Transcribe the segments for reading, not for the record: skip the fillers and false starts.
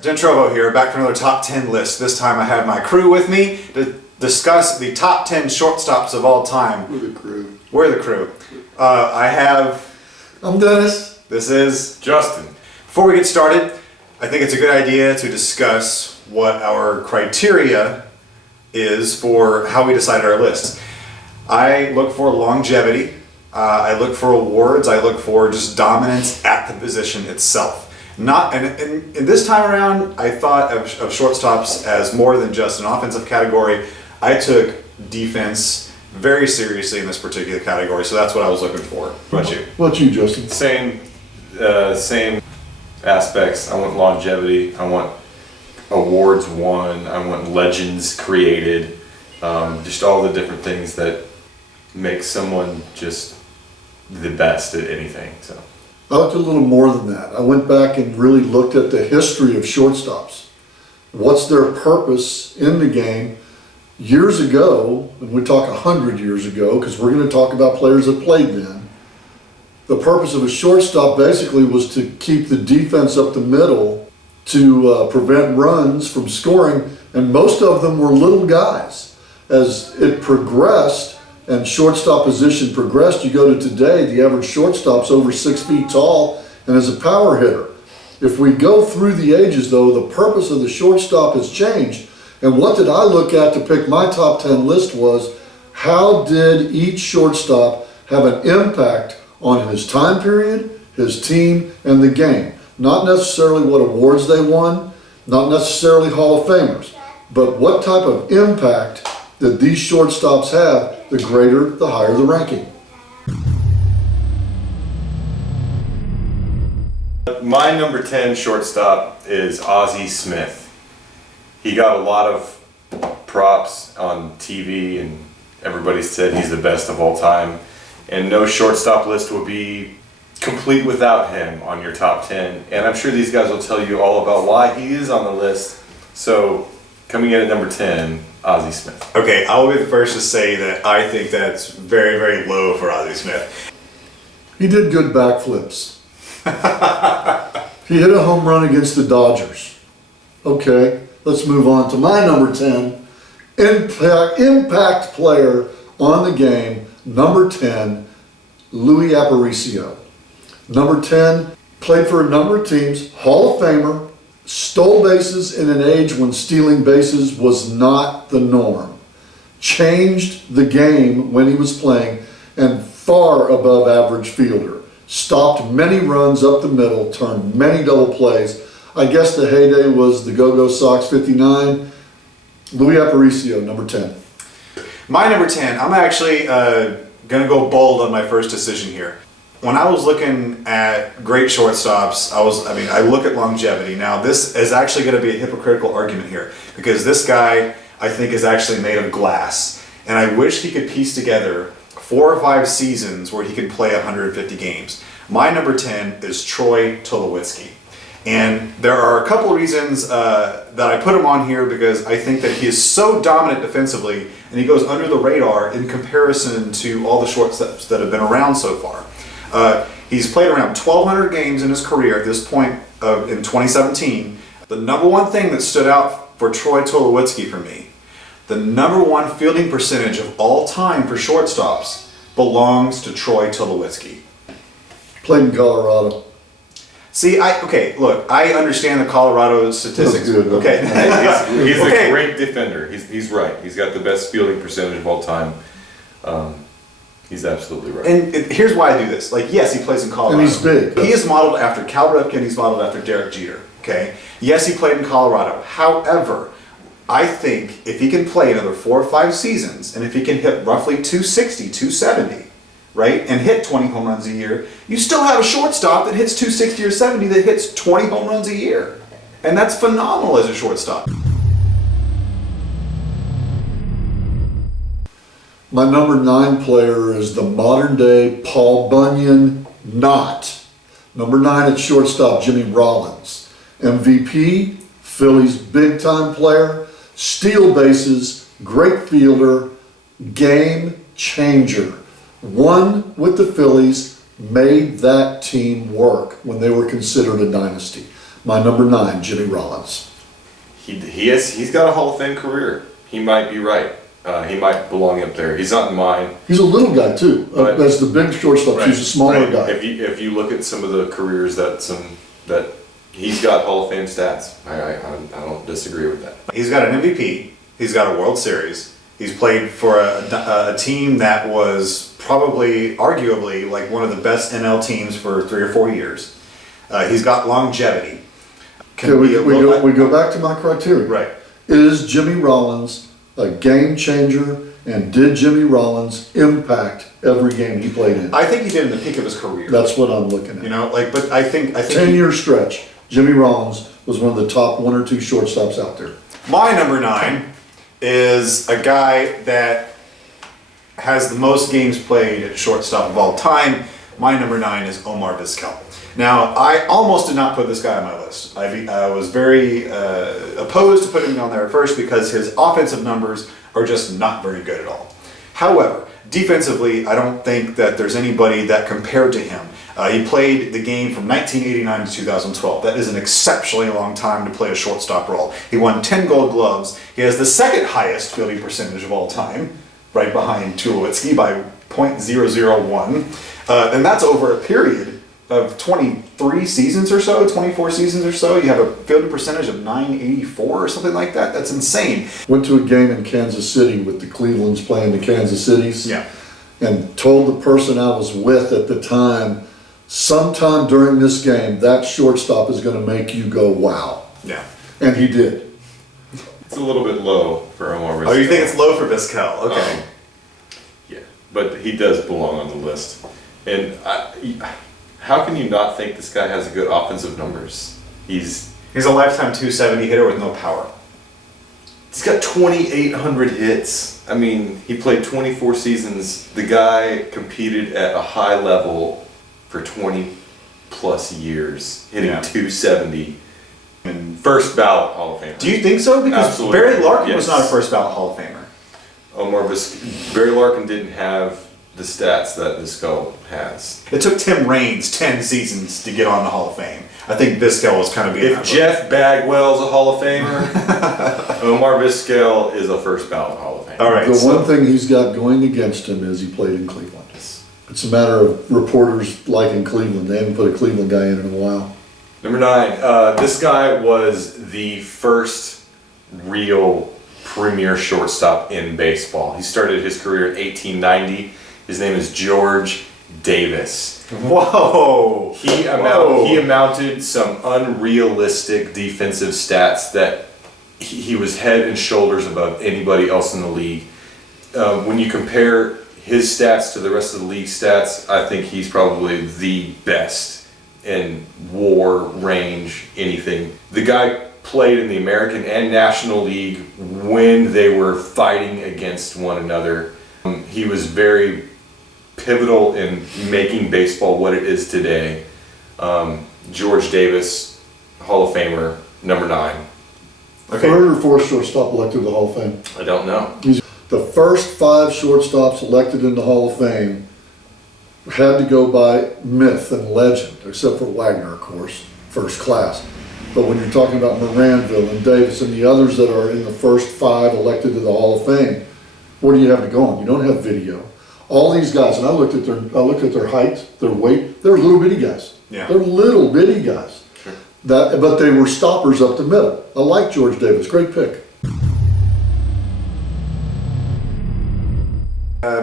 Gentrovo here, back for another top 10 list. This time I have my crew with me to discuss the top 10 shortstops of all time. We're the crew. We're the crew. I'm Dennis. This is Justin. Before we get started, I think it's a good idea to discuss what our criteria is for how we decide our lists. I look for longevity, I look for awards, I look for just dominance at the position itself. And this time around, I thought of shortstops as more than just an offensive category. I took defense very seriously in this particular category, so that's what I was looking for. What about you? What about you, Justin? Same aspects. I want longevity. I want awards won. I want legends created. Just all the different things that make someone just the best at anything. So I looked a little more than that. I went back and really looked at the history of shortstops. What's their purpose in the game? Years ago, and we talk 100 years ago, because we're going to talk about players that played then, the purpose of a shortstop basically was to keep the defense up the middle, to prevent runs from scoring, and most of them were little guys. As it progressed, and shortstop position progressed, you go to today, the average shortstop's over 6 feet tall and is a power hitter. If we go through the ages though, the purpose of the shortstop has changed. And what did I look at to pick my top 10 list was, how did each shortstop have an impact on his time period, his team, and the game? Not necessarily what awards they won, not necessarily Hall of Famers, but what type of impact that these shortstops have, the greater, the higher the ranking. my number 10 shortstop is Ozzie Smith. He got a lot of props on TV, and everybody said he's the best of all time. And no shortstop list will be complete without him on your top 10. And I'm sure these guys will tell you all about why he is on the list. So coming in at number 10, Ozzie Smith. Okay, I'll be the first to say that I think that's very, very low for Ozzie Smith. He did good backflips. He hit a home run against the Dodgers. Okay, let's move on to my number 10. Impact player on the game, number 10, Luis Aparicio. Number 10, played for a number of teams, Hall of Famer, stole bases in an age when stealing bases was not the norm. Changed the game when he was playing, and far above average fielder. Stopped many runs up the middle, turned many double plays. I guess the heyday was the Go-Go Sox 59. Luis Aparicio, number 10. My number 10, I'm actually going to go bold on my first decision here. When I was looking at great shortstops, I look at longevity. Now, this is actually going to be a hypocritical argument here, because this guy, I think, is actually made of glass. And I wish he could piece together 4 or 5 seasons where he could play 150 games. My number 10 is Troy Tulowitzki. And there are a couple of reasons that I put him on here, because I think that he is so dominant defensively, and he goes under the radar in comparison to all the shortstops that have been around so far. He's played around 1,200 games in his career at this point in 2017. The number one thing that stood out for Troy Tulowitzki for me, the number one fielding percentage of all time for shortstops belongs to Troy Tulowitzki. Played in Colorado. See, I understand the Colorado statistics. That's good, okay. He's Okay. a great defender. He's right. He's got the best fielding percentage of all time. He's absolutely right. And here's why I do this. Yes, he plays in Colorado. And he's big. He is modeled after Cal Ripken. He's modeled after Derek Jeter. Okay. Yes, he played in Colorado. However, I think if he can play another 4 or 5 seasons, and if he can hit roughly 260, 270, right, and hit 20 home runs a year, you still have a shortstop that hits 260 or 70 that hits 20 home runs a year. And that's phenomenal as a shortstop. My number 9 player is the modern day Paul Bunyan Knott. Number 9 at shortstop, Jimmy Rollins. MVP, Phillies big time player, steal bases, great fielder, game changer. Won with the Phillies, made that team work when they were considered a dynasty. My number 9, Jimmy Rollins. He's got a Hall of Fame career. He might be right. He might belong up there. He's not in mine. He's a little guy too. But- As the big shortstop, he's a smaller Right. guy. If you look at some of the careers that he's got Hall of Fame stats, I don't disagree with that. He's got an MVP. He's got a World Series. He's played for a team that was probably, arguably, like one of the best NL teams for 3 or 4 years. He's got longevity. Okay, we go back to my criteria. Right. Is Jimmy Rollins a game changer, and did Jimmy Rollins impact every game he played in? I think he did in the peak of his career. That's what I'm looking at. You know, like, but I think 10-year stretch, Jimmy Rollins was one of the top 1 or 2 shortstops out there. My number 9 is a guy that has the most games played at shortstop of all time. My number 9 is Omar Vizquel. Now, I almost did not put this guy on my list. I was very opposed to putting him on there at first because his offensive numbers are just not very good at all. However, defensively, I don't think that there's anybody that compared to him. He played the game from 1989 to 2012. That is an exceptionally long time to play a shortstop role. He won 10 Gold Gloves. He has the second highest fielding percentage of all time, right behind Tulowitzki by .001. And that's over a period of 23 seasons or so, 24 seasons or so. You have a fielding percentage of .984 or something like that. That's insane. Went to a game in Kansas City with the Clevelands playing the Kansas Cities. Yeah. And told the person I was with at the time, sometime during this game, that shortstop is going to make you go, wow. Yeah. And he did. It's a little bit low for Omar Vizquel. Oh, you think it's low for Vizquel? Okay. Yeah, but he does belong on the list. And how can you not think this guy has good offensive numbers? He's He's a lifetime 270 hitter with no power. He's got 2,800 hits. I mean, he played 24 seasons. The guy competed at a high level for 20 plus years, hitting Yeah. 270. And first ballot Hall of Famer. Do you think so? Because Absolutely. Barry Larkin was Yes. not a first ballot Hall of Famer. Barry Larkin didn't have the stats that Vizquel has. It took Tim Raines 10 seasons to get on the Hall of Fame. I think Vizquel was kind of being If Jeff Bagwell's a Hall of Famer, Omar Vizquel is a first ballot Hall of Famer. All right. The so- one thing he's got going against him is he played in Cleveland. It's a matter of reporters liking Cleveland. They haven't put a Cleveland guy in a while. Number 9, this guy was the first real premier shortstop in baseball. He started his career in 1890. His name is George Davis. Whoa! He amounted some unrealistic defensive stats that he was head and shoulders above anybody else in the league. When you compare his stats to the rest of the league stats, I think he's probably the best in WAR, range, anything. The guy played in the American and National League when they were fighting against one another. He was very pivotal in making baseball what it is today. George Davis, Hall of Famer, number 9. Okay. Third or fourth shortstop elected to the Hall of Fame. I don't know. The first 5 shortstops elected in the Hall of Fame had to go by myth and legend, except for Wagner, of course, first class. But when you're talking about Moranville and Davis and the others that are in the first 5 elected to the Hall of Fame, what do you have to go on? You don't have video. All these guys, and I looked at their height, their weight. They're little bitty guys. Yeah. They're little bitty guys. Sure. But they were stoppers up the middle. I like George Davis. Great pick.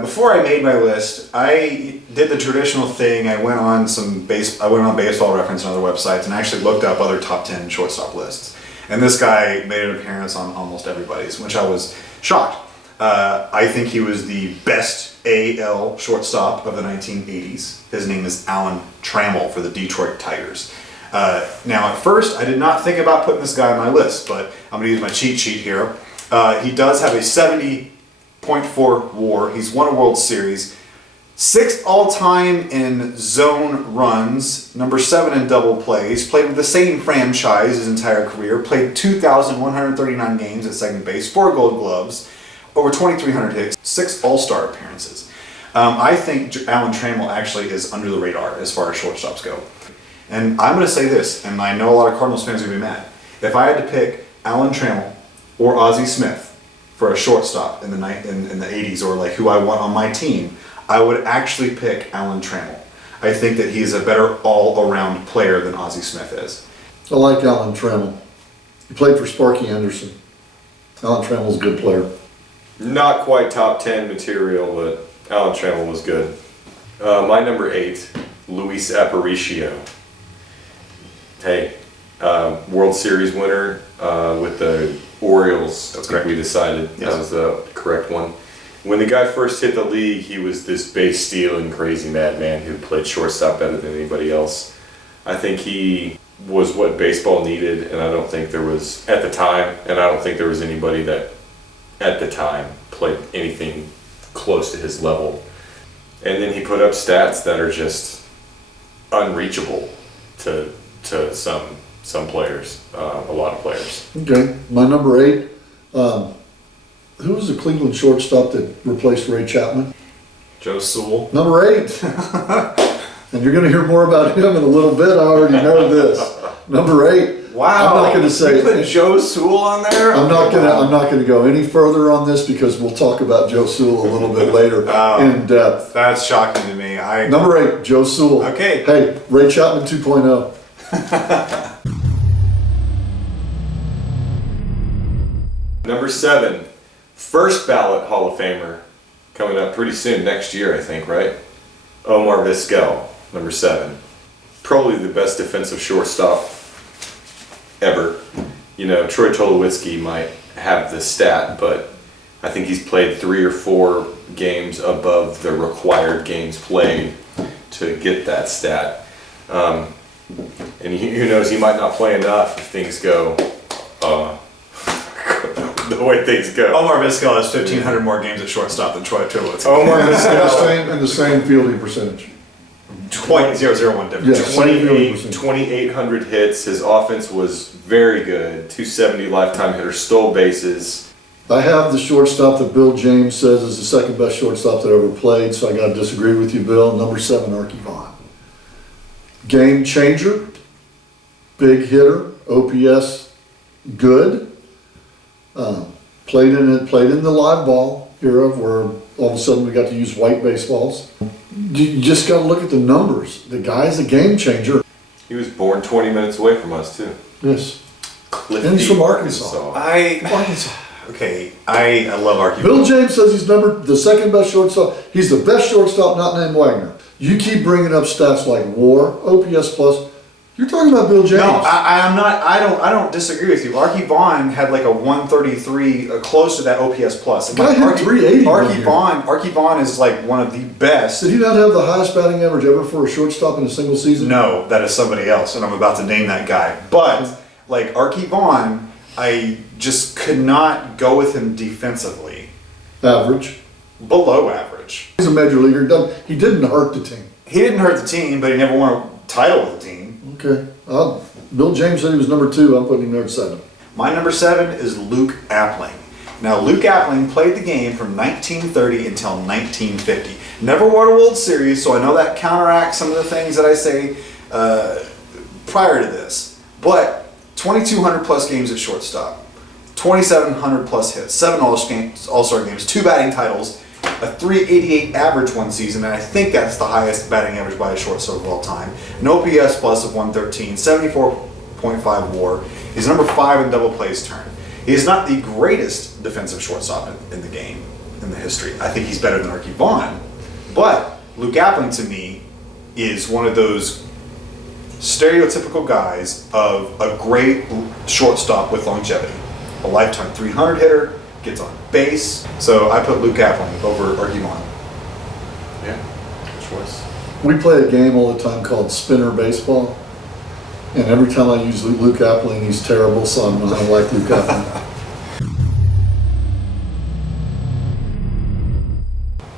Before I made my list, I did the traditional thing. I went on Baseball Reference and other websites and actually looked up other top 10 shortstop lists. And this guy made an appearance on almost everybody's, which I was shocked. I think he was the best AL shortstop of the 1980s. His name is Alan Trammell for the Detroit Tigers. Now, at first, I did not think about putting this guy on my list, but I'm going to use my cheat sheet here. He does have a 70.4 WAR. He's won a World Series. 6th all-time in zone runs, number 7 in double plays, played with the same franchise his entire career, played 2,139 games at second base, 4 Gold Gloves, over 2,300 hits, 6 All-Star appearances. I think Alan Trammell actually is under the radar as far as shortstops go. And I'm going to say this, and I know a lot of Cardinals fans are going to be mad. If I had to pick Alan Trammell or Ozzie Smith for a shortstop in the 80s, or like who I want on my team, I would actually pick Alan Trammell. I think that he's a better all-around player than Ozzie Smith is. I like Alan Trammell. He played for Sparky Anderson. Alan Trammell's a good player. Not quite top 10 material, but Alan Trammell was good. My number 8, Luis Aparicio. Hey, World Series winner with the Orioles. That's I think correct. we decided Yes. that was the correct one. When the guy first hit the league, he was this base stealing crazy madman who played shortstop better than anybody else. I think he was what baseball needed, and I don't think there was, at the time, and I don't think there was anybody that at the time played anything close to his level. And then he put up stats that are just unreachable to some players, a lot of players. Okay, my number 8. Who was the Cleveland shortstop that replaced Ray Chapman? Joe Sewell. Number 8. And you're going to hear more about him in a little bit. I already know this. Number 8. Wow. I'm not going to say. You put Joe Sewell on there? I'm not going to go any further on this because we'll talk about Joe Sewell a little bit later in depth. That's shocking to me. Number 8, Joe Sewell. Okay. Hey, Ray Chapman 2.0. Number 7, first ballot Hall of Famer, coming up pretty soon, next year I think, right? Omar Vizquel, number 7. Probably the best defensive shortstop ever. You know, Troy Tulowitzki might have the stat, but I think he's played 3 or 4 games above the required games played to get that stat. And who knows, he might not play enough if things go the way things go. Omar Vizquel has 1,500 more games at shortstop than Troy Tulowitzki. Omar Vizquel, And the same fielding percentage. 0.001 difference. Yes. 2,800 hits. His offense was very good. 270 lifetime hitter, stole bases. I have the shortstop that Bill James says is the second best shortstop that ever played, so I got to disagree with you, Bill. Number 7, Archie Vaughn. Game changer, big hitter, OPS good. Played in the live ball era where all of a sudden we got to use white baseballs. You just got to look at the numbers. The guy's a game changer. He was born 20 minutes away from us too. Yes. Clifty, And he's from Arkansas. Okay, I love Archie. Bill James says he's the second best shortstop. He's the best shortstop not named Wagner. You keep bringing up stats like WAR, OPS plus. You're talking about Bill James. No, I'm not. I don't disagree with you. Archie Vaughn had like a 133, close to that OPS plus. Guy hit 380 one year. Archie Vaughn is like one of the best. Did he not have the highest batting average ever for a shortstop in a single season? No, that is somebody else, and I'm about to name that guy. But like Archie Vaughn, I just could not go with him defensively. Average. Below average. He's a major leaguer. He didn't hurt the team. He didn't hurt the team, but he never won a title with the team. Okay. Bill James said he was number 2. I'm putting him there at 7. My number 7 is Luke Appling. Now, Luke Appling played the game from 1930 until 1950. Never won a World Series, so I know that counteracts some of the things that I say prior to this. But 2,200 plus games at shortstop, 2,700 plus hits, 7 All-Star games, 2 batting titles, a 388 average one season, and I think that's the highest batting average by a shortstop of all time. An OPS plus of 113, 74.5 WAR. He's number 5 in double plays turn. He is not the greatest defensive shortstop in the game, in the history. I think he's better than Archie Vaughn. But Luke Appling, to me, is one of those stereotypical guys of a great shortstop with longevity. A lifetime 300 hitter, gets on base. So I put Luke Appling over Archie Vaughn. Yeah, good choice. We play a game all the time called spinner baseball. And every time I use Luke Appling, he's terrible, so I'm not going to like Luke Appling.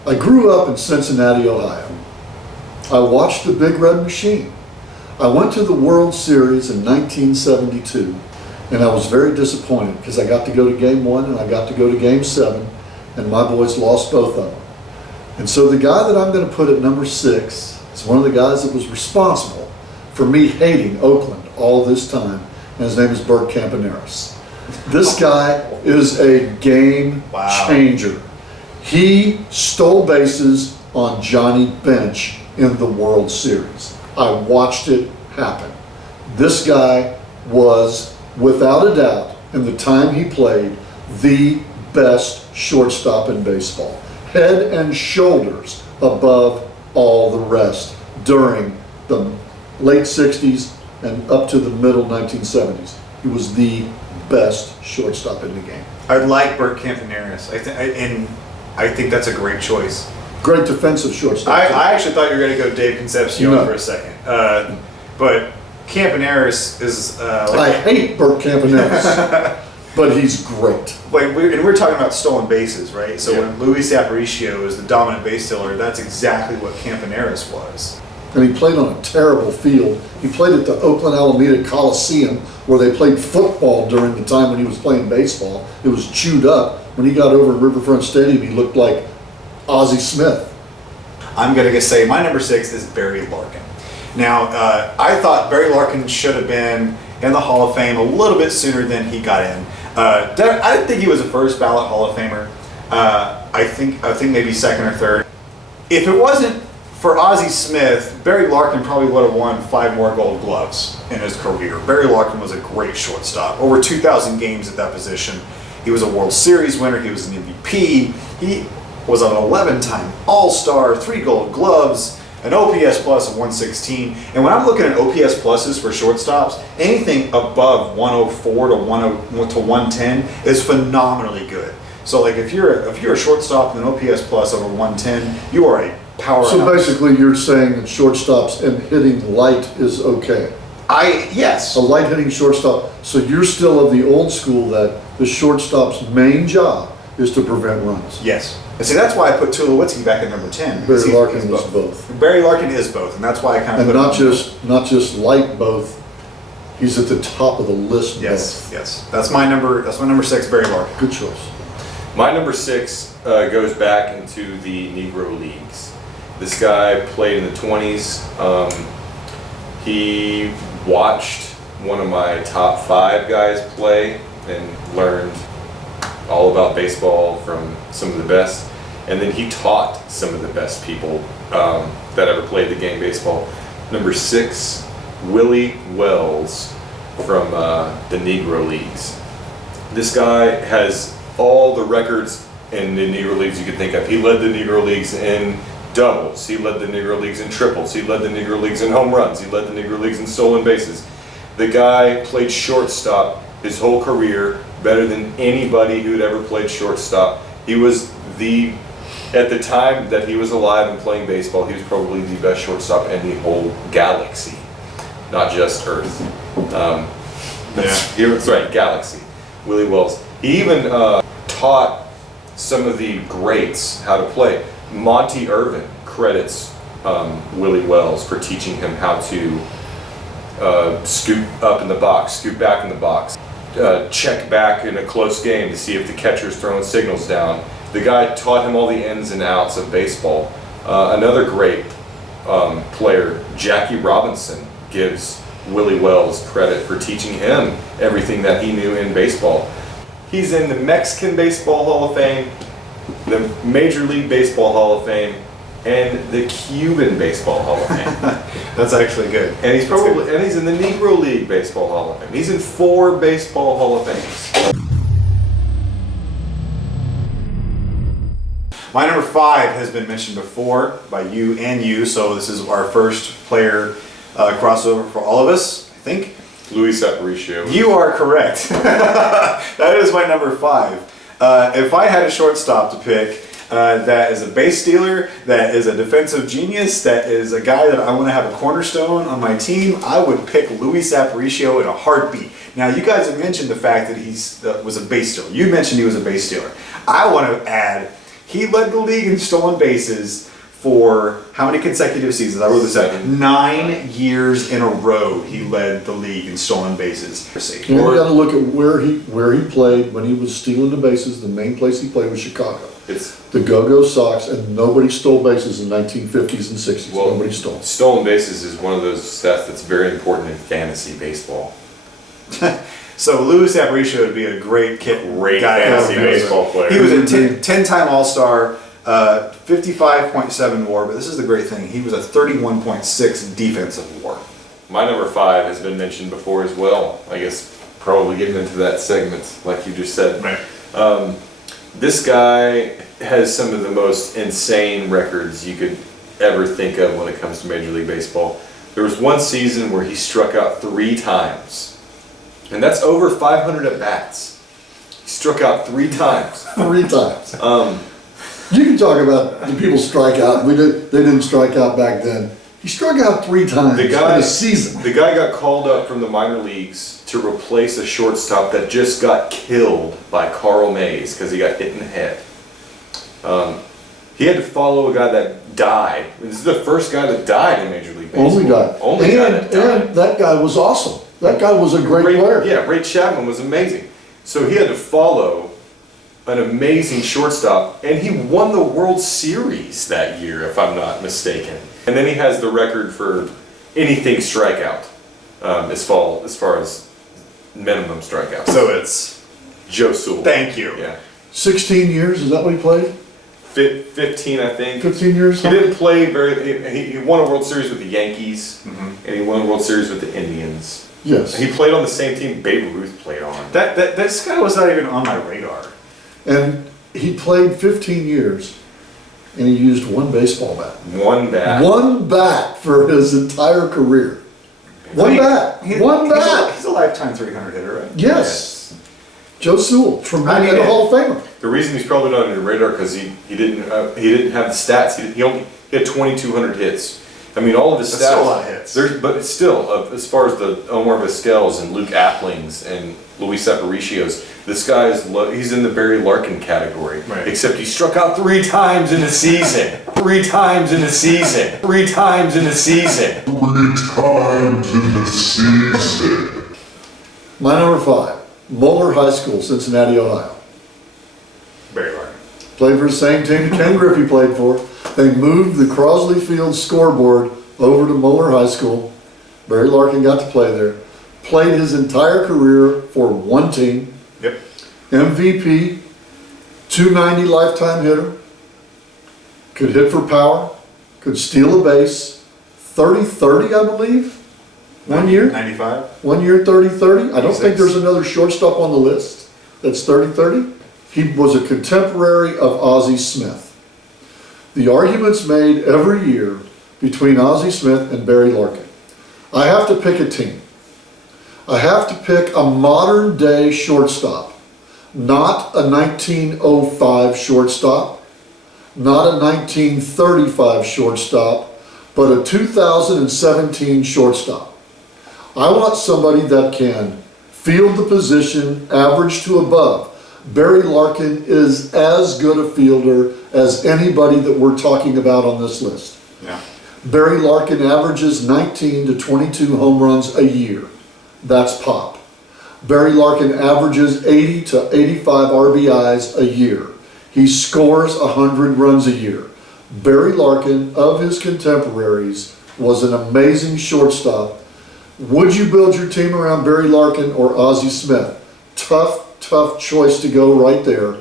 I grew up in Cincinnati, Ohio. I watched the Big Red Machine. I went to the World Series in 1972, and I was very disappointed because I got to go to Game 1 and I got to go to Game 7, and my boys lost both of them. And so the guy that I'm going to put at number 6 is one of the guys that was responsible for me hating Oakland all this time, and his name is Bert Campaneris. This guy is a game changer. He stole bases on Johnny Bench in the World Series. I watched it happen. This guy was, without a doubt, in the time he played, the best shortstop in baseball. Head and shoulders above all the rest during the late 60s and up to the middle 1970s. He was the best shortstop in the game. I like Bert Campaneris. I think that's a great choice. Great defensive shortstop. I actually thought you were going to go Dave Concepcion for a second. But Campaneris is... I hate Bert Campaneris, but he's great. We're talking about stolen bases, right? So when Luis Aparicio is the dominant base stealer, that's exactly what Campaneris was. And he played on a terrible field. He played at the Oakland Alameda Coliseum, where they played football during the time when he was playing baseball. It was chewed up. When he got over in Riverfront Stadium, he looked like Ozzie Smith. I'm going to say my number 6 is Barry Larkin. Now, I thought Barry Larkin should have been in the Hall of Fame a little bit sooner than he got in. I didn't think he was a first ballot Hall of Famer. I think maybe second or third. If it wasn't for Ozzie Smith, Barry Larkin probably would have won 5 more Gold Gloves in his career. Barry Larkin was a great shortstop. Over 2,000 games at that position. He was a World Series winner. He was an MVP. He was an 11-time All-Star, 3 Gold Gloves, an OPS plus of 116. And when I'm looking at OPS pluses for shortstops, anything above 104 to 110 is phenomenally good. So like if you're a shortstop with an OPS plus over 110, you are a powerhouse. So basically you're saying that shortstops and hitting light is okay. Yes. A light hitting shortstop. So you're still of the old school that the shortstop's main job is to prevent runs. Yes. And see, that's why I put Tulowitzki back at number 10. Barry Larkin is both. Barry Larkin is both, and that's why I kind of And not just light both. He's at the top of the list. Yes, both. yes. That's my number 6, Barry Larkin. Good choice. My number 6 goes back into the Negro Leagues. This guy played in the 20s. He watched one of my top 5 guys play and learned all about baseball from some of the best. And then he taught some of the best people that ever played the game baseball. Number 6, Willie Wells from the Negro Leagues. This guy has all the records in the Negro Leagues you could think of. He led the Negro Leagues in doubles. He led the Negro Leagues in triples. He led the Negro Leagues in home runs. He led the Negro Leagues in stolen bases. The guy played shortstop his whole career, better than anybody who'd ever played shortstop. He was at the time that he was alive and playing baseball, he was probably the best shortstop in the whole galaxy, not just Earth. That's right, galaxy. Willie Wells. He even taught some of the greats how to play. Monty Irvin credits Willie Wells for teaching him how to scoop up in the box, scoop back in the box, check back in a close game to see if the catcher's throwing signals down. The guy taught him all the ins and outs of baseball. Another great player, Jackie Robinson, gives Willie Wells credit for teaching him everything that he knew in baseball. He's in the Mexican Baseball Hall of Fame, the Major League Baseball Hall of Fame, and the Cuban Baseball Hall of Fame. That's actually good. And he's in the Negro League Baseball Hall of Fame. He's in 4 Baseball Hall of Fames. My number 5 has been mentioned before by you, so this is our first player crossover for all of us, I think. Luis Aparicio. You are correct. That is my number 5. If I had a shortstop to pick that is a base stealer, that is a defensive genius, that is a guy that I want to have a cornerstone on my team, I would pick Luis Aparicio in a heartbeat. Now, you guys have mentioned the fact that he was a base stealer. You mentioned he was a base stealer. I want to add, he led the league in stolen bases for how many consecutive seasons? I wrote this out. 9 years in a row he led the league in stolen bases. And you got to look at where he played when he was stealing the bases. The main place he played was Chicago. It's The Go-Go Sox, and nobody stole bases in 1950s and 60s. Nobody stole. Stolen bases is one of those stats that's very important in fantasy baseball. So Luis Aparicio would be a great Great guy. fantasy baseball player. He was a 10-time All-Star, 55.7 WAR, but this is the great thing. He was a 31.6 defensive WAR. My number 5 has been mentioned before as well. I guess probably getting into that segment, like you just said. Right. This guy has some of the most insane records you could ever think of when it comes to Major League Baseball. There was one season where he struck out 3 times, and that's over 500 at-bats. He struck out 3 times. 3 times. You can talk about the people strike out. They didn't strike out back then. He struck out 3 times in a season. The guy got called up from the minor leagues to replace a shortstop that just got killed by Carl Mays because he got hit in the head. He had to follow a guy that died. This is the first guy that died in Major League Baseball. Only guy that died. And that guy was awesome. That guy was a great player. Yeah, Ray Chapman was amazing. So he had to follow an amazing shortstop, and he won the World Series that year, if I'm not mistaken. And then he has the record for anything strikeout, as far as minimum strikeouts. So it's Joe Sewell. Thank you. Yeah. 16 years, is that what he played? 15, I think. 15 years? He didn't play he won a World Series with the Yankees, and he won a World Series with the Indians. Yes. He played on the same team Babe Ruth played on. This guy was not even on my radar. And he played 15 years, and he used 1 baseball bat. 1 bat. 1 bat for his entire career. One bat. He's a lifetime 300 hitter, right? Yes. Joe Sewell, tremendous Hall of Famer. The reason he's probably not on your radar because he didn't have the stats. He had 2,200 hits. I mean, all of his stats. That's still a lot of hits. But it's still, as far as the Omar Vizquels and Luke Applings and Luis Aparicio, this guy he's in the Barry Larkin category. Right. Except he struck out 3 times in a season. 3 times in a season. 3 times in a season. 3 times in the season. My number 5, Moeller High School, Cincinnati, Ohio. Barry Larkin. Played for the same team that Ken Griffey played for. They moved the Crosley Field scoreboard over to Moeller High School. Barry Larkin got to play there. Played his entire career for 1 team. Yep. MVP, 290 lifetime hitter. Could hit for power. Could steal a base. 30-30, I believe. 1 year. 95. 1 year, 30-30. I don't think 86. there's another shortstop on the list that's 30-30. He was a contemporary of Ozzie Smith. The arguments made every year between Ozzie Smith and Barry Larkin. I have to pick a team. I have to pick a modern day shortstop, not a 1905 shortstop, not a 1935 shortstop, but a 2017 shortstop. I want somebody that can field the position, average to above. Barry Larkin is as good a fielder as anybody that we're talking about on this list. Yeah. Barry Larkin averages 19 to 22 home runs a year. That's pop. Barry Larkin averages 80 to 85 RBIs a year. He scores 100 runs a year. Barry Larkin, of his contemporaries, was an amazing shortstop. Would you build your team around Barry Larkin or Ozzie Smith? Tough choice to go right there.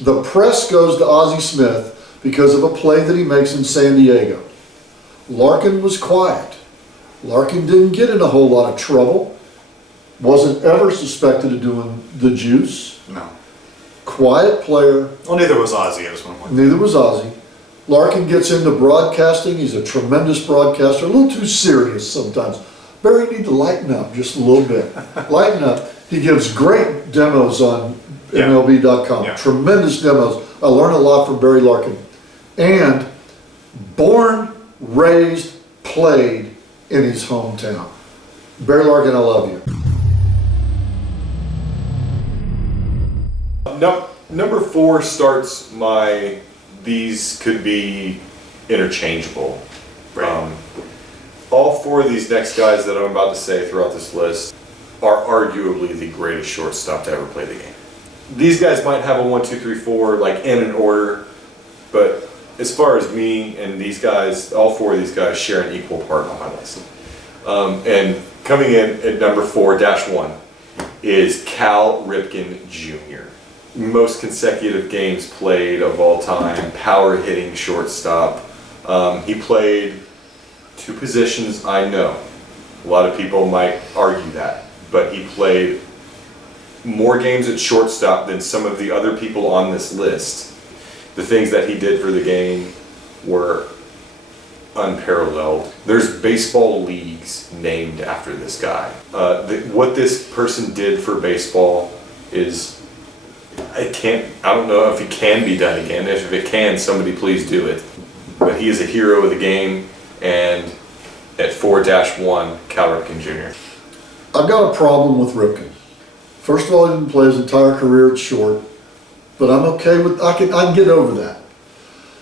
The press goes to Ozzie Smith because of a play that he makes in San Diego. Larkin was quiet. Larkin didn't get in a whole lot of trouble. Wasn't ever suspected of doing the juice. No. Quiet player. Well, neither was Ozzy at one point. Neither was Ozzie. Larkin gets into broadcasting. He's a tremendous broadcaster. A little too serious sometimes. Barry, you need to lighten up just a little bit. Lighten up. He gives great demos on MLB.com. Yeah. Tremendous demos. I learned a lot from Barry Larkin. And born, raised, played in his hometown. Barry Larkin, I love you. Number 4 starts these could be interchangeable. Right. All 4 of these next guys that I'm about to say throughout this list are arguably the greatest shortstop to ever play the game. these guys might have a 1, 2, 3, 4 like in an order, but as far as me and these guys, all 4 of these guys share an equal part on my list. And coming in at number 4-1 is Cal Ripken Jr. Most consecutive games played of all time, power hitting shortstop. He played 2 positions, I know. A lot of people might argue that, but he played more games at shortstop than some of the other people on this list. The things that he did for the game were unparalleled. There's baseball leagues named after this guy. What this person did for baseball is, I don't know if it can be done again. If it can, somebody please do it. But he is a hero of the game, and at 4-1, Cal Ripken Jr. I've got a problem with Ripken. First of all, he didn't play his entire career at short, but I'm okay with, I can get over that.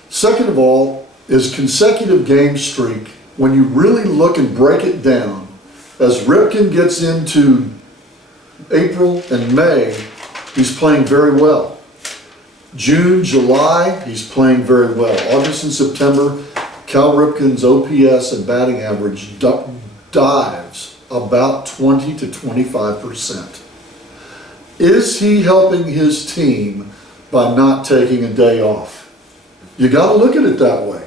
Second of all, his consecutive game streak, when you really look and break it down, as Ripken gets into April and May, he's playing very well. June, July, he's playing very well. August and September, Cal Ripken's OPS and batting average dives about 20 to 25%. Is he helping his team by not taking a day off? You got to look at it that way.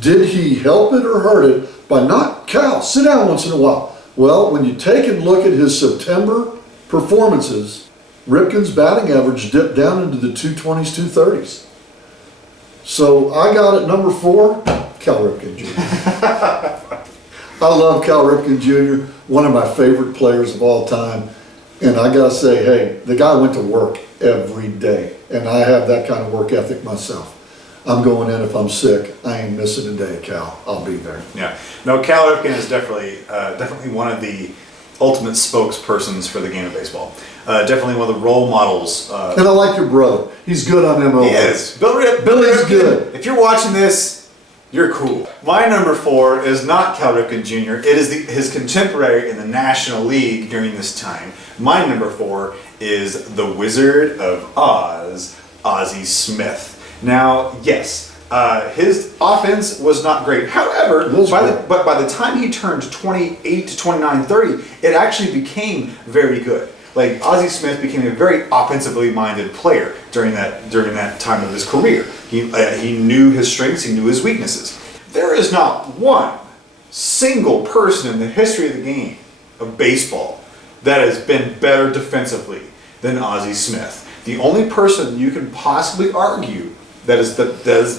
Did he help it or hurt it by not, Cal, sit down once in a while? Well, when you take and look at his September performances, Ripken's batting average dipped down into the 220s, 230s. So I got at number 4, Cal Ripken Jr. I love Cal Ripken Jr., one of my favorite players of all time. And I gotta say, hey, the guy went to work every day. And I have that kind of work ethic myself. I'm going in if I'm sick. I ain't missing a day, Cal. I'll be there. Yeah. No, Cal Ripken is definitely one of the ultimate spokespersons for the game of baseball. Definitely one of the role models. And I like your brother. He's good on MLB. He is. Billy's Ripken, good. If you're watching this, you're cool. My number 4 is not Cal Ripken Jr. It is his contemporary in the National League during this time. My number 4 is the Wizard of Oz, Ozzie Smith. Now, yes, his offense was not great. However, by the time he turned 28 to 29, 30, it actually became very good. Like, Ozzie Smith became a very offensively minded player during that time of his career. He knew his strengths, he knew his weaknesses. There is not one single person in the history of the game of baseball that has been better defensively than Ozzie Smith. The only person you can possibly argue that is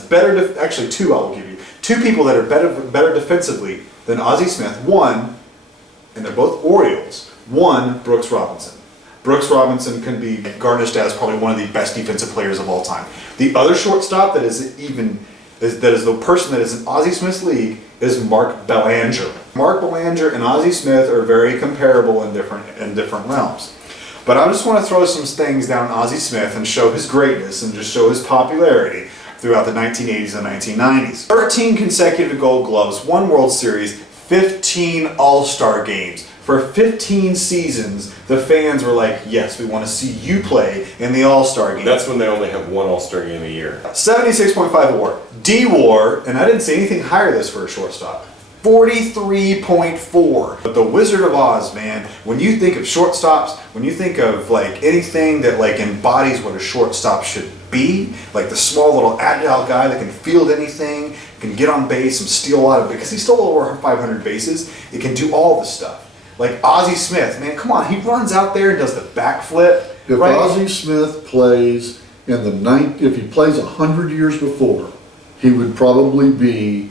better, actually 2 I will give you. 2 people that are better defensively than Ozzie Smith. One, and they're both Orioles. One, Brooks Robinson. Brooks Robinson can be garnished as probably one of the best defensive players of all time. The other shortstop that is the person that is in Ozzie Smith's league is Mark Belanger. Mark Belanger and Ozzie Smith are very comparable in different realms. But I just want to throw some things down Ozzie Smith and show his greatness and just show his popularity throughout the 1980s and 1990s. 13 consecutive Gold Gloves, 1 World Series, 15 All-Star games. For 15 seasons, the fans were like, yes, we want to see you play in the All-Star game. That's when they only have 1 All-Star game a year. 76.5 WAR. D-WAR, and I didn't see anything higher than this for a shortstop. 43.4. But the Wizard of Oz, man, when you think of shortstops, when you think of like anything that like embodies what a shortstop should be, like the small little agile guy that can field anything, can get on base and steal a lot of, because he stole over 500 bases, it can do all the stuff. Like Ozzie Smith, man, come on, he runs out there and does the backflip. If right? Ozzie Smith plays if he plays 100 years before, he would probably be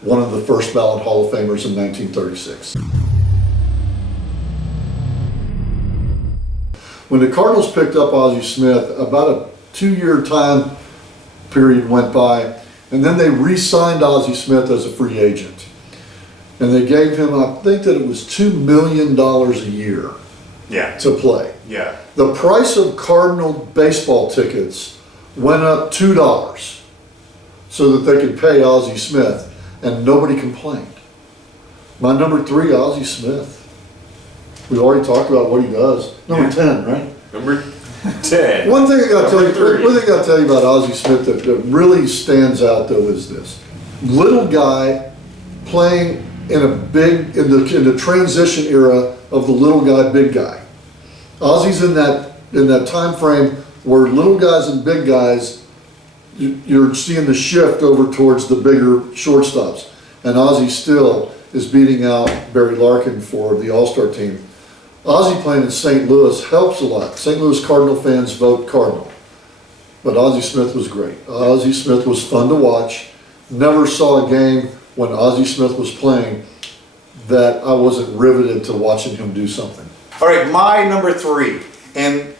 one of the first ballot Hall of Famers in 1936. When the Cardinals picked up Ozzie Smith, about a 2-year time period went by, and then they re-signed Ozzie Smith as a free agent. And they gave him, I think that it was $2 million a year to play. Yeah. The price of Cardinal baseball tickets went up $2 so that they could pay Ozzie Smith, and nobody complained. My number 3, Ozzie Smith. We already talked about what he does. Number 10, right? Number 10. One thing I gotta tell Number you, three. one thing I gotta tell you about Ozzie Smith that really stands out though is this. Little guy playing in the transition era of the little guy, big guy. Ozzie's in that time frame where little guys and big guys, you're seeing the shift over towards the bigger shortstops. And Ozzie still is beating out Barry Larkin for the All-Star team. Ozzie playing in St. Louis helps a lot. St. Louis Cardinal fans vote Cardinal. But Ozzie Smith was great. Ozzie Smith was fun to watch. Never saw a game when Ozzie Smith was playing that I wasn't riveted to watching him do something. All right, my number 3, and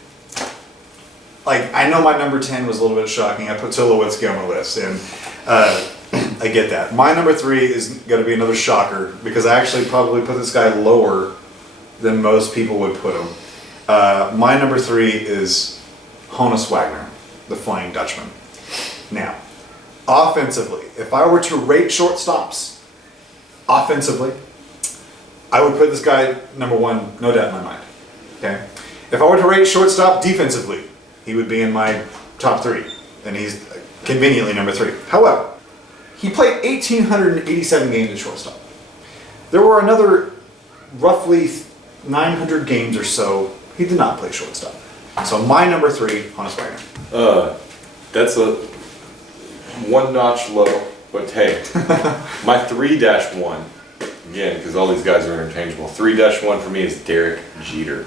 like I know my number 10 was a little bit shocking. I put Tulowitzki on my list, and I get that. My number 3 is going to be another shocker because I actually probably put this guy lower than most people would put him. My number 3 is Honus Wagner, the Flying Dutchman. Now, offensively, if I were to rate shortstops, offensively, I would put this guy number 1, no doubt in my mind. Okay. If I were to rate shortstop defensively, he would be in my top 3, and he's conveniently number 3. However, he played 1,887 games at shortstop. There were another roughly 900 games or so he did not play shortstop. So my number 3, Honus Wagner. That's a one notch low, but hey, my 3-1, again, because all these guys are interchangeable. 3-1 for me is Derek Jeter.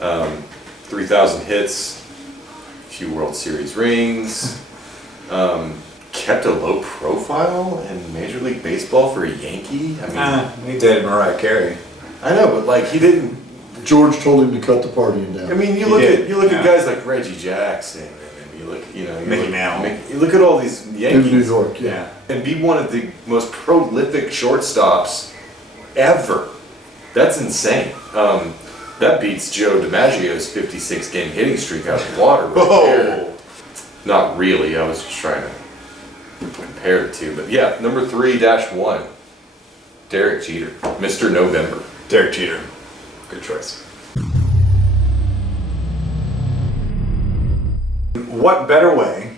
3,000 hits, a few World Series rings, kept a low profile in Major League Baseball for a Yankee. I mean, He dated Mariah Carey. I know, but like he didn't. George told him to cut the partying down. I mean, you look at guys like Reggie Jackson, and you look, Mickey Mantle. You look at all these Yankees. In New York, yeah. And be one of the most prolific shortstops ever. That's insane. That beats Joe DiMaggio's 56 game hitting streak out of the water. Right there. Not really. I was just trying to compare the two, but yeah, number 3-1, Derek Jeter, Mr. November. Derek Jeter. Good choice. What better way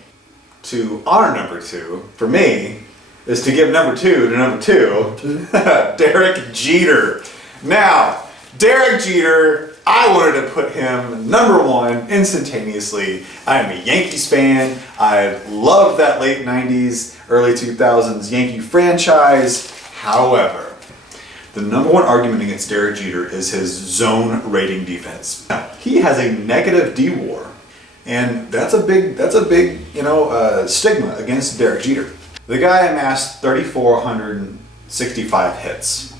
to honor number 2 for me is to give number 2 to number 2, Derek Jeter. Now, Derek Jeter, I wanted to put him number 1 instantaneously. I'm a Yankees fan. I love that late 90s, early 2000s Yankee franchise. However, the number 1 argument against Derek Jeter is his zone rating defense. Now, he has a negative D-WAR, and that's a big stigma against Derek Jeter. The guy amassed 3,465 hits.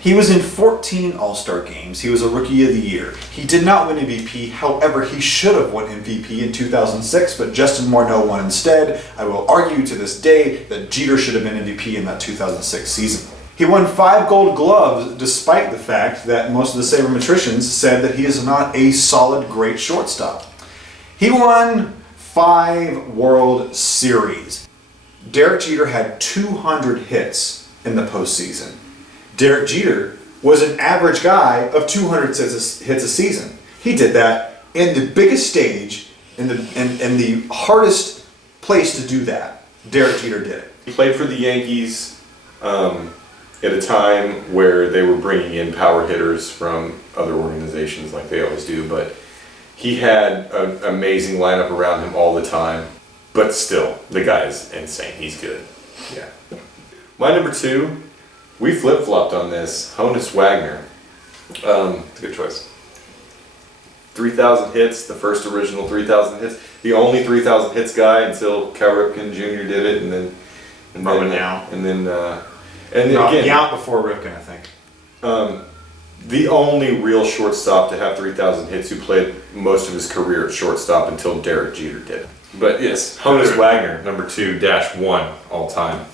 He was in 14 All-Star games. He was a Rookie of the Year. He did not win MVP. However, he should have won MVP in 2006, but Justin Morneau won instead. I will argue to this day that Jeter should have been MVP in that 2006 season. He won 5 Gold Gloves despite the fact that most of the sabermetricians said that he is not a solid, great shortstop. He won 5 World Series. Derek Jeter had 200 hits in the postseason. Derek Jeter was an average guy of 200 hits a season. He did that in the biggest stage, in the hardest place to do that. Derek Jeter did it. He played for the Yankees at a time where they were bringing in power hitters from other organizations like they always do, but he had an amazing lineup around him all the time. But still, the guy's insane. He's good. Yeah. My number 2, we flip-flopped on this. Honus Wagner. It's a good choice. 3,000 hits, the first original 3,000 hits. The only 3,000 hits guy until Cal Ripken Jr. did it, and then Yount before Ripken, I think. The only real shortstop to have 3,000 hits who played most of his career at shortstop until Derek Jeter did. But yes, Honus Wagner, number 2-1 all time.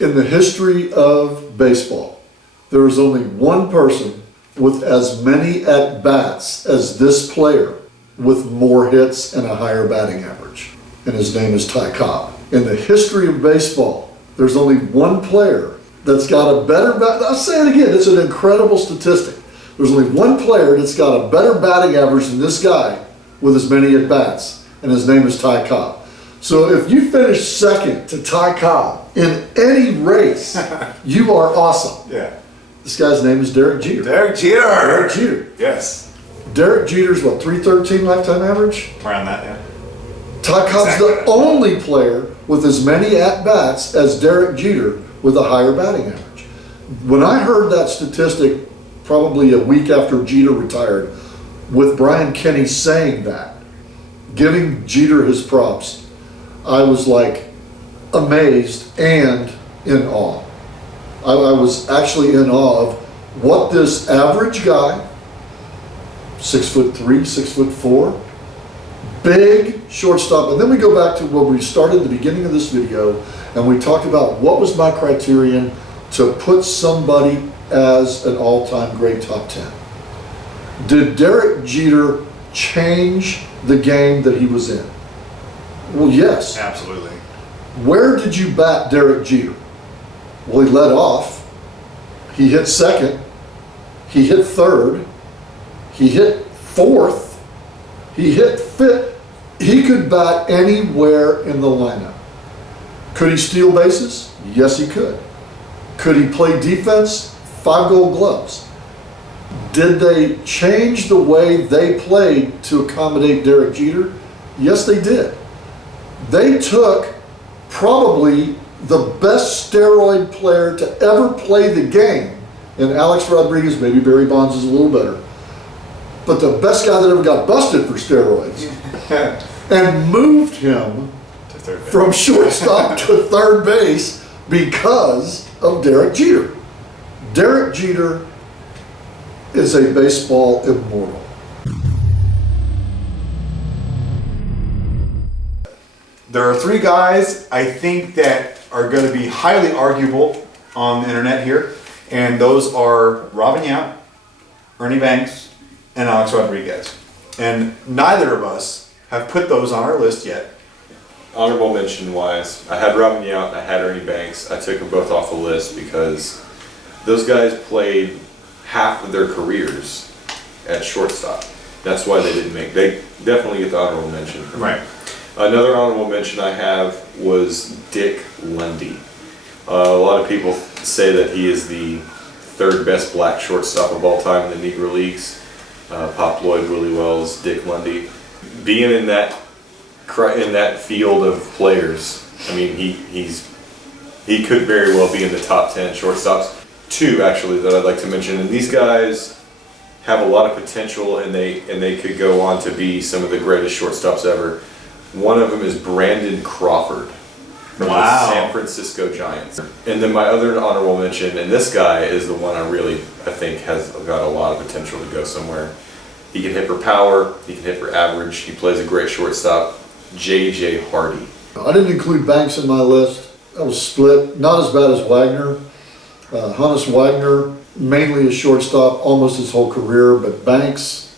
In the history of baseball, there is only one person with as many at-bats as this player with more hits and a higher batting average, and his name is Ty Cobb. In the history of baseball, there's only one player that's got a better I'll say it again, it's an incredible statistic. There's only one player that's got a better batting average than this guy with as many at-bats, and his name is Ty Cobb. So if you finish second to Ty Cobb in any race, you are awesome. Yeah. This guy's name is Derek Jeter. Derek Jeter. Derek Jeter. Yes. Derek Jeter's what, 313 lifetime average? Around that, yeah. Ty Cobb's Exactly. the only player with as many at-bats as Derek Jeter with a higher batting average. When I heard that statistic, probably a week after Jeter retired, with Brian Kenny saying that, giving Jeter his props, I was like amazed and in awe. I was actually in awe of what this average guy, 6'3", 6'4", big shortstop. And then we go back to what we started at the beginning of this video, and we talked about what was my criterion to put somebody as an all-time great top 10. Did Derek Jeter change the game that he was in? Well, yes. Absolutely. Where did you bat Derek Jeter? Well, he led off. He hit second. He hit third. He hit fourth. He hit fifth. He could bat anywhere in the lineup. Could he steal bases? Yes, he could. Could he play defense? 5 Gold Gloves. Did they change the way they played to accommodate Derek Jeter? Yes, they did. They took probably the best steroid player to ever play the game, and Alex Rodriguez, maybe Barry Bonds is a little better, but the best guy that ever got busted for steroids, and moved him To third base. from shortstop to third base because of Derek Jeter. Derek Jeter is a baseball immortal. There are 3 guys I think that are going to be highly arguable on the internet here, and those are Robin Yount, Ernie Banks, and Alex Rodriguez. And neither of us have put those on our list yet. Honorable mention wise, I had Robin Yount, I had Ernie Banks. I took them both off the list because those guys played half of their careers at shortstop. That's why they didn't make. They definitely get the honorable mention. From me. Another honorable mention I have was Dick Lundy. A lot of people say that he is the 3rd best black shortstop of all time in the Negro Leagues. Pop Lloyd, Willie Wells, Dick Lundy. Being in that field of players, I mean, he could very well be in the top 10 shortstops. 2 actually that I'd like to mention, and these guys have a lot of potential, and they could go on to be some of the greatest shortstops ever. One of them is Brandon Crawford from the San Francisco Giants. And then my other honorable mention, and this guy is the one I think has got a lot of potential to go somewhere. He can hit for power, he can hit for average, he plays a great shortstop, J.J. Hardy. I didn't include Banks in my list. I was split. Not as bad as Wagner. Hannes Wagner, mainly a shortstop almost his whole career, but Banks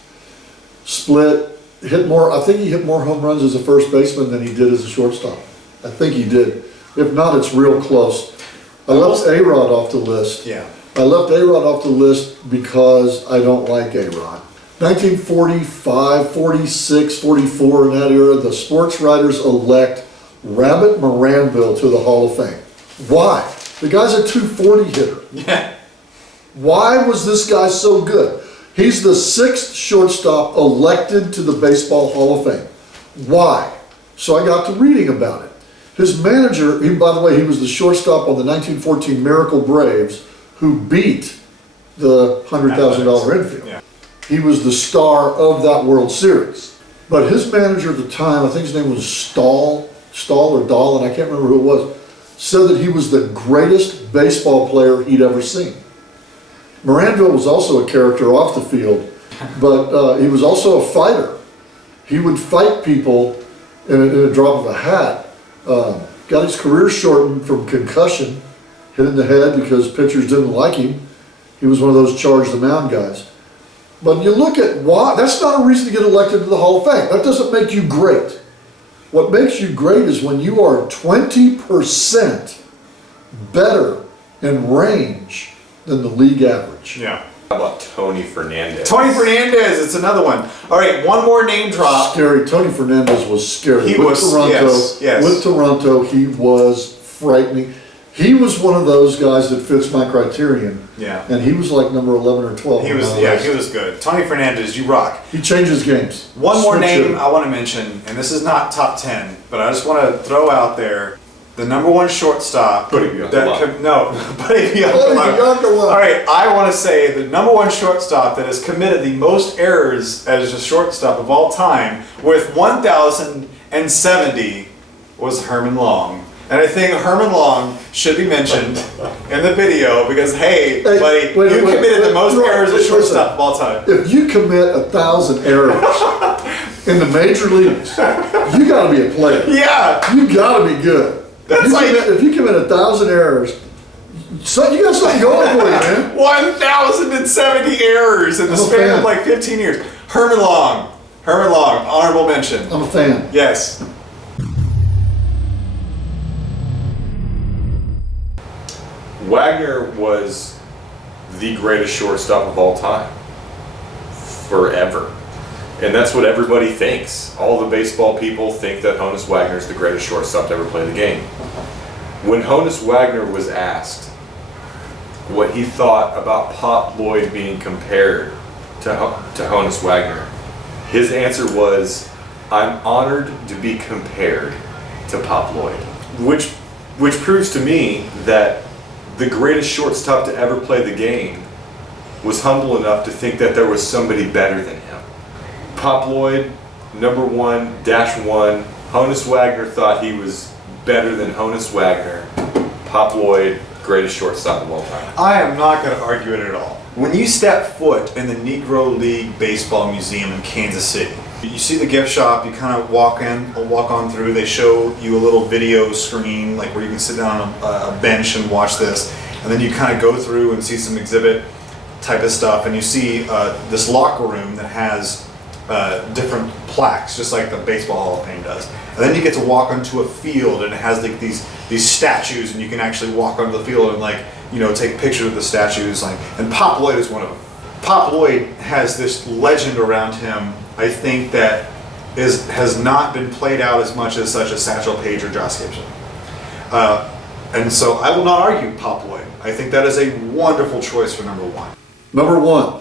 split. Hit more. I think he hit more home runs as a first baseman than he did as a shortstop. I think he did. If not, it's real close. I left A-Rod off the list. Yeah. I left A-Rod off the list because I don't like A-Rod. 1945, 46, 44, in that era, the sports writers elect Rabbit Moranville to the Hall of Fame. Why? The guy's a 240 hitter. Yeah. Why was this guy so good? He's the 6th shortstop elected to the Baseball Hall of Fame. Why? So I got to reading about it. His manager, by the way, he was the shortstop on the 1914 Miracle Braves, who beat the $100,000 infield. Yeah. He was the star of that World Series. But his manager at the time, I think his name was Stahl or Dahl, and I can't remember who it was, said that he was the greatest baseball player he'd ever seen. Moranville was also a character off the field, but he was also a fighter. He would fight people in a drop of a hat. Got his career shortened from concussion, hit in the head because pitchers didn't like him. He was one of those charge the mound guys. But you look at why, that's not a reason to get elected to the Hall of Fame. That doesn't make you great. What makes you great is when you are 20% better in range than the league average. Yeah. How about Tony Fernandez? Tony Fernandez, it's another one. All right, one more name drop. Scary. Tony Fernandez was scary. He with was, Toronto. yes. With Toronto, he was frightening. He was one of those guys that fits my criterion. Yeah. And he was like number 11 or 12. He on was, my yeah, list. he was good. Tony Fernandez, you rock. He changes games. One more Switch name it. I want to mention, and this is not top 10, but I just want to throw out there the number one shortstop. Buddy Bianca. No, Buddy Bianca. Bianca. All right, I want to say the number one shortstop that has committed the most errors as a shortstop of all time with 1,070 was Herman Long. And I think Herman Long should be mentioned in the video because, hey, buddy, you committed the most errors as a shortstop of all time. If you commit 1,000 errors in the major leagues, you got to be a player. Yeah. You got to be good. That's If you commit 1,000 errors, so you got something going for you, man. 1,070 errors in the I'm a span fan. of like 15 years. Herman Long, honorable mention. I'm a fan. Yes. Wagner was the greatest shortstop of all time. Forever. And that's what everybody thinks. All the baseball people think that Honus Wagner is the greatest shortstop to ever play the game. When Honus Wagner was asked what he thought about Pop Lloyd being compared to Honus Wagner, his answer was, "I'm honored to be compared to Pop Lloyd." Which proves to me that the greatest shortstop to ever play the game was humble enough to think that there was somebody better than him. Pop Lloyd, number 1-1. Honus Wagner thought he was better than Honus Wagner. Pop Lloyd, greatest shortstop of all time. I am not going to argue it at all. When you step foot in the Negro League Baseball Museum in Kansas City, you see the gift shop, you kind of walk on through, they show you a little video screen, like where you can sit down on a bench and watch this, and then you kind of go through and see some exhibit type of stuff, and you see this locker room that has different plaques, just like the Baseball Hall of Fame does. And then you get to walk onto a field, and it has like these statues, and you can actually walk onto the field and take pictures of the statues. And Pop Lloyd is one of them. Pop Lloyd has this legend around him, I think, that has not been played out as much as such as Satchel Paige or Josh Gibson. And so I will not argue Pop Lloyd. I think that is a wonderful choice for number one. Number 1,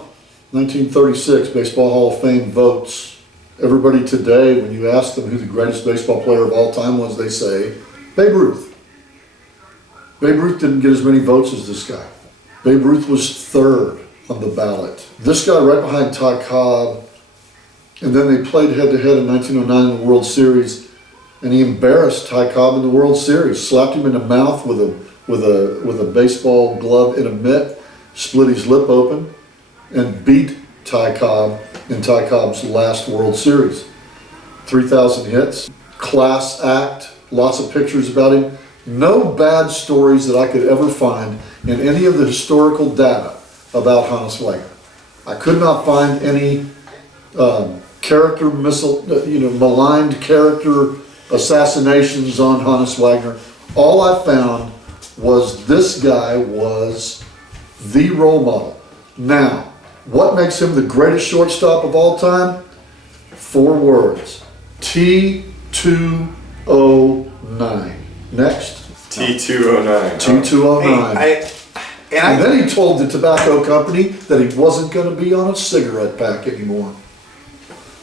1936, Baseball Hall of Fame votes. Everybody today, when you ask them who the greatest baseball player of all time was, they say Babe Ruth. Babe Ruth didn't get as many votes as this guy. Babe Ruth was third on the ballot. This guy right behind Ty Cobb, and then they played head-to-head in 1909 in the World Series, and he embarrassed Ty Cobb in the World Series, slapped him in the mouth with a baseball glove in a mitt, split his lip open, and beat Ty Cobb in Ty Cobb's last World Series. 3,000 hits, class act, lots of pictures about him. No bad stories that I could ever find in any of the historical data about Honus Wagner. I could not find any maligned character assassinations on Honus Wagner. All I found was this guy was the role model. Now, what makes him the greatest shortstop of all time? 4 words. T209. Next. T209. T209. And then he told the tobacco company that he wasn't going to be on a cigarette pack anymore.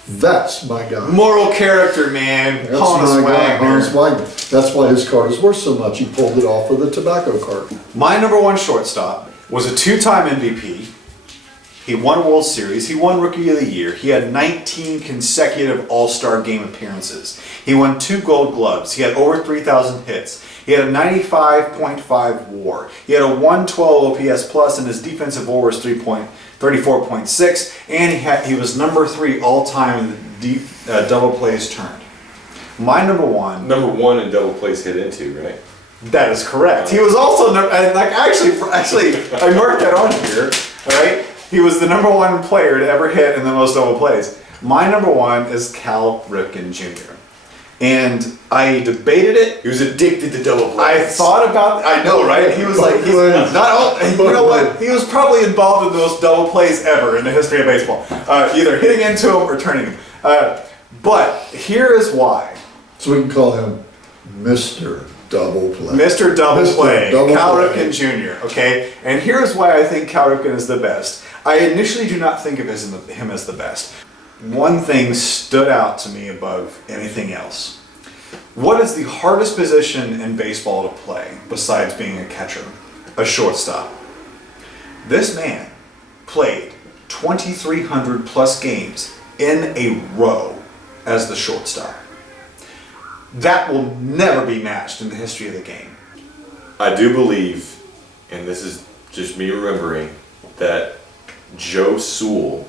That's my guy. moral character, man. That's Honus my guy, Wagner. Honus Wagner. That's why his card is worth so much. He pulled it off with a tobacco card. My number one shortstop was a 2-time MVP. He won a World Series. He won Rookie of the Year. He had 19 consecutive All-Star Game appearances. He won 2 Gold Gloves. He had over 3,000 hits. He had a 95.5 WAR. He had a 112 OPS plus, and his defensive WAR was 34.6. And he was number 3 all-time in the double plays turned. My number one. Number 1 in double plays hit into, right? That is correct. He was also actually I marked that on here. All right. He was the number 1 player to ever hit in the most double plays. My number 1 is Cal Ripken Jr. And I debated it. He was addicted to double plays. I thought about. I know, right? He was like, he's not all. You know what? He was probably involved in the most double plays ever in the history of baseball. Either hitting into him or turning him. But here is why. So we can call him Mr. Double Play. Mr. Double Play, Double Cal Play. Ripken Jr., okay? And here's why I think Cal Ripken is the best. I initially do not think of him as the best. One thing stood out to me above anything else. What is the hardest position in baseball to play besides being a catcher? A shortstop. This man played 2,300 plus games in a row as the shortstop. That will never be matched in the history of the game. I do believe, and this is just me remembering, that Joe Sewell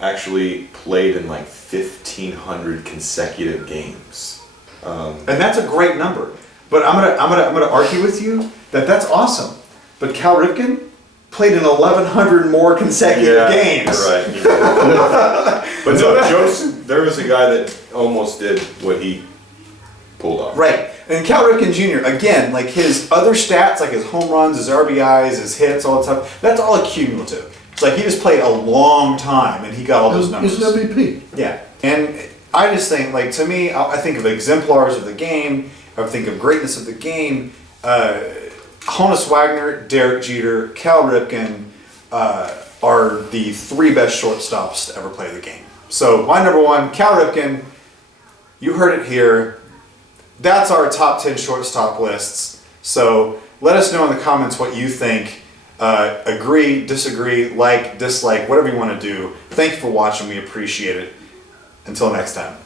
actually played in like 1,500 consecutive games. And that's a great number. But I'm gonna argue with you that that's awesome. But Cal Ripken played in 1,100 more consecutive games. You're right. But no, there was a guy that almost did what he pulled off. Right. And Cal Ripken Jr., again, like his other stats, like his home runs, his RBIs, his hits, all that stuff, that's all accumulative. It's like he just played a long time and he got all those numbers. He's an MVP. Yeah. And I just think, like, to me, I think of exemplars of the game, I think of greatness of the game. Honus Wagner, Derek Jeter, Cal Ripken are the three best shortstops to ever play the game. So my number one, Cal Ripken, you heard it here. That's our top 10 shortstop lists. So let us know in the comments what you think. Agree, disagree, like, dislike, whatever you want to do. Thank you for watching. We appreciate it. Until next time.